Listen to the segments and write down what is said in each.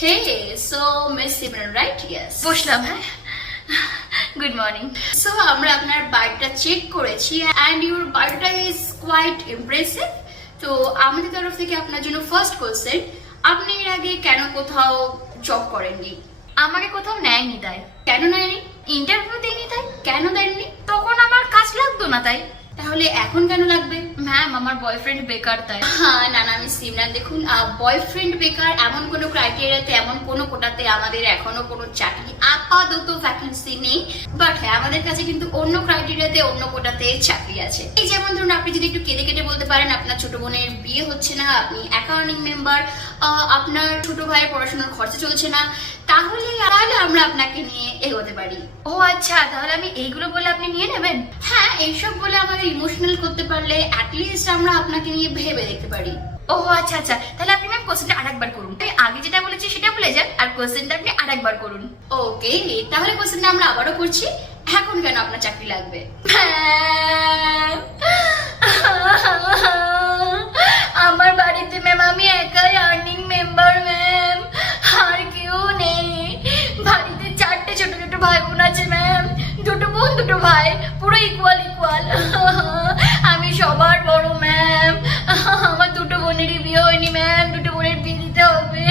Hey, so Miss Simran, right? Yes. বসলাম। হ্যাঁ, good morning. So আমরা আপনার বায়োটা চেক করেছি and your biodata is quite impressive. তো আমাদের তরফ থেকে আপনার জন্য ফার্স্ট কোশ্চেন, আপনি এর আগে কেন কোথাও জব করেননি? আমাকে কোথাও নেয়নি তাই। কেন নেয়নি? ইন্টারভিউ দিইনি তাই। কেন দেননি? তখন আমার কাজ লাগতো না তাই। তাহলে এখন কেন লাগবে? ম্যাম, আমার বয়ফ্রেন্ড বেকার তাই। হ্যাঁ, না না মিস সিমরান, দেখুন বয়ফ্রেন্ড বেকার এমন কোনো ক্রাইটেরিয়াতে, এমন কোনো কোটাতে আমাদের এখনো কোনো চাকরি আপাতত ভ্যাকেন্সি নেই। বাট হ্যাঁ, আমাদের কাছে কিন্তু অন্য ক্রাইটেরিয়াতে, অন্য কোটাতে চাকরি আছে। এই যেমন ধরুন, আপনি যদি একটু কেটে কেটে বলতে পারেন আপনার ছোট বোনের বিয়ে হচ্ছে না, আপনি অ্যাকাউন্টিং মেম্বার, আপনার ছোট ভাইয়ের পড়াশোনার খরচা চলছে না, তাহলে আমরা আপনাকে নিয়ে এগোতে পারি। ও আচ্ছা, তাহলে আমি এইগুলো বলে আপনি নিয়ে নেবেন? হ্যাঁ, এইসব বলে আমাদের ইমোশনাল করতে পারলে অ্যাটলিস্ট আমরা আপনাকে নিয়ে ভেবে দেখতে পারি। ও আচ্ছা আচ্ছা, তাহলে আপনি ম্যাম কোশ্চেনটা আরেকবার করুন। আমি আগে যেটা বলেছি সেটা বলে যান, আর কোশ্চেনটা আপনি আরেকবার করুন। ওকে, তাহলে কোশ্চেনটা আমরা আবারও করছি, এখন কেন আপনার চাকরি লাগবে? আমার বাড়িতে ম্যাম আমি একাই আর্নিং মেম্বার ম্যাম, আর কেউ নেই। বাড়িতে 4টে ছোট ছোট ভাই বোন আছে ম্যাম, 2 বোন 2 ভাই, পুরো ইকুয়াল ইকুয়াল। আমি সবার বড় ম্যাম, আমার 2 বোনেরই বিয়ে হয়নি ম্যাম, 2 বোনের বিয়ে দিতে হবে।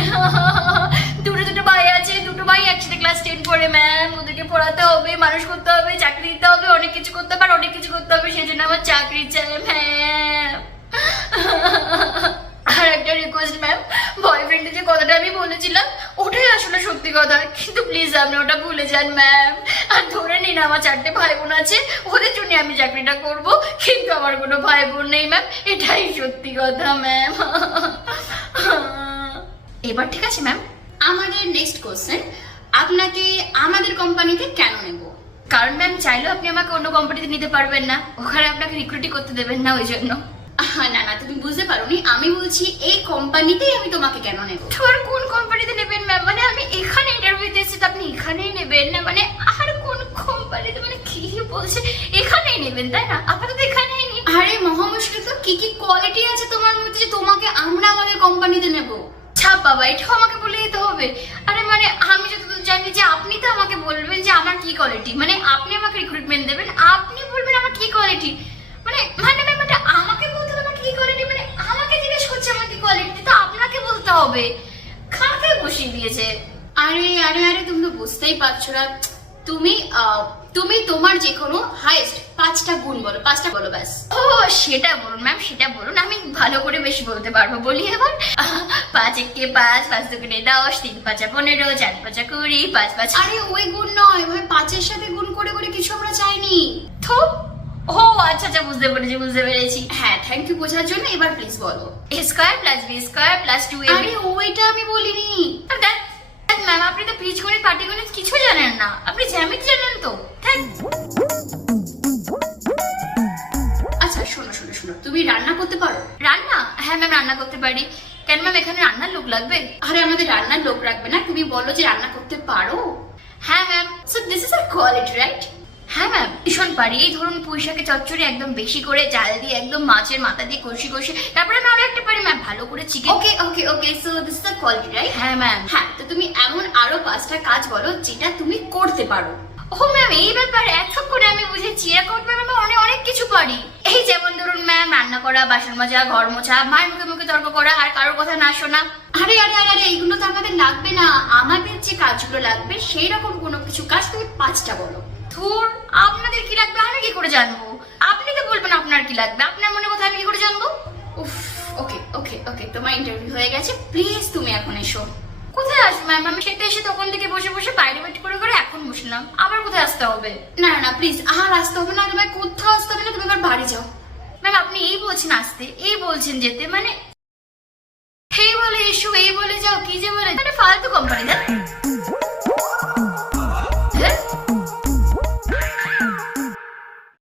2 ভাই আছে, 2 ভাই একসাথে ক্লাস 10 পড়ে ম্যাম, ওদেরকে পড়াতে হবে, মানুষ করতে হবে, চাকরি দিতে হবে, অনেক কিছু করতে হবে, অনেক কিছু করতে হবে, সেই জন্য আমার চাকরি চাই ম্যাম। আর একটা রিকোয়েস্ট ম্যাম, বয়ফ্রেন্ডের যে কথাটা আমি বলেছিলাম ওটাই আসলে সত্যি কথা, কিন্তু প্লিজ আপনি ওটা ভুলে যান ম্যাম। আর ধরে নিন আমার 4টে ভাই বোন আছে, ওদের জন্য আমি চাকরিটা করব, কিন্তু আমার কোনো ভাই বোন নেই ম্যাম, এটাই সত্যি কথা ম্যাম। এবার ঠিক আছে ম্যাম। আমাদের নেক্সট কোশ্চেন, আপনাকে আমাদের কোম্পানিতে কেন নেব? কারণ ম্যাম, চাইলেও আপনি আমাকে অন্য কোম্পানিতে নিতে পারবেন না, ওখানে আপনাকে রিক্রুটই করতে দেবেন না, ওই জন্য। না না, তুমি বুঝতে পারোনি, আমি বলছি এই কোম্পানিতেই আমি তোমাকে কেন নেব। আর কোন কোম্পানিতে নেবেন ম্যাম? মানে আমি এখানে ইন্টারভিউ দিয়েছি তো আপনি এখানেই নেবেন না, মানে আর কোন কোম্পানিতে, মানে কি বলছে, এখানেই নেবেন তাই না? আপাতত এখানেই নিন। আরে মহা মুশকিল, তো কি কি কোয়ালিটি আছে তোমার মধ্যে যে তোমাকে আমরা আমাদের কোম্পানিতে নেব? ছাপ বাবা, এটাও আমাকে বলে দিতে হবে? আরে মানে আমি যতদূর জানি যে আপনি তো আমাকে বলবেন যে আমার কি কোয়ালিটি, মানে আপনি আমাকে রিক্রুটমেন্ট দেবেন, আপনি বলবেন আমার কি কোয়ালিটি, মানে মানে ম্যাম এটা আমাকে বলতে হবে আমার কি কোয়ালিটি, মানে আমাকে জিজ্ঞেস করছে আমার কি কোয়ালিটি, তো আপনাকে বলতে হবে। কাকে বসিয়ে দিয়েছে? আরে আরে আরে, তুমি তো বুঝতেই পারছো না। তুমি তোমার যে কোনো হাইয়েস্ট 5টা গুণ বলো, 5টা বলো ব্যাস। ও সেটা বলুন ম্যাম, সেটা বলুন, আমি ভালো করে বেশি বলতে পারবো, বলি এবার। 5 একে 5, 5 দুগুণে 10, 3 5 15, 4 5 20, 5 5। আরে ওই গুণ নয় ভাই, 5-এর সাথে গুণ করে করে কিছু আমরা চাইনি। তো ও আচ্ছা আচ্ছা, বুঝতে পেরেছি। হ্যাঁ, থ্যাংক ইউ বোঝার জন্য। এবার প্লিজ বলো। a square plus b square plus 2ab। আরে ওইটা আমি বলিনি। ম্যাম, আপনি তো বীজগণিত পাটিগণিত কিছু জানেন না, আপনি জ্যামিতি জানেন তো। আচ্ছা শোনো শোনো শোনো, তুমি রান্না করতে পারো? রান্না? হ্যাঁ ম্যাম, রান্না করতে পারি। কেন ম্যাম, এখানে রান্নার লোক লাগবে? আরে আমাদের রান্নার লোক রাখবে না, তুমি বলো যে রান্না করতে পারো। হ্যাঁ ma'am. So this is a quality, right? হ্যাঁ ম্যাম, ভীষণ পারি। এই ধরুন পুঁই শাকের চচ্চড়ি একদম বেশি করে জাল দিয়ে, একদম মাছের মাথা দিয়ে কষি কষি, তারপরে আমি আরো একটা পারি ম্যাম, ভালো করে chicken. Okay okay okay, so this is a quality, right? হ্যাঁ ম্যাম। হ্যাঁ, তো তুমি এমন আরো 5টা কাজ বলো যেটা তুমি করতে পারো। ও ম্যাম, এই ব্যাপারে এতক্ষণে আমি বুঝেছি, এরকম ম্যাম আমি অনেক কিছু পারি। এই যেমন ধরুন ম্যাম, রান্না করা, বাসন মাজা, ঘর মোছা, মায়ের মুখে মুখে তর্ক করা, আর কারোর কথা না শোনা। আরে আরে আরে আরে, এইগুলো তো আমাদের লাগবে না। আমাদের যে কাজগুলো লাগবে সেই রকম কোনো কিছু কাজ তুমি 5টা বলো। ধুর, আপনাদের কি লাগবে আমি কি করে জানবো? আপনি তো বলবেন আপনার কি লাগবে, আপনার মনে কথা আমি কি করে জানবো? উফ, ওকে ওকে ওকে, তোমার ইন্টারভিউ হয়ে গেছে, প্লিজ তুমি এখন এসো। কোথায় আসবো ম্যাম? আমি সেটা এসে তখন থেকে বসে বসে বাইরে ওয়েট করে করে এখন বসলাম, আবার কোথায় আসতে হবে? না না প্লিজ, আর আসতে হবে না, তোমায় কোথাও আসতে হবে না, তুমি এবার বাড়ি যাও। ম্যাম, আপনি এই বলছেন আসতে, এই বলছেন যেতে, মানে এই বলে এসো, এই বলে যাও, কি যে বলে, মানে ফালতু কোম্পানি।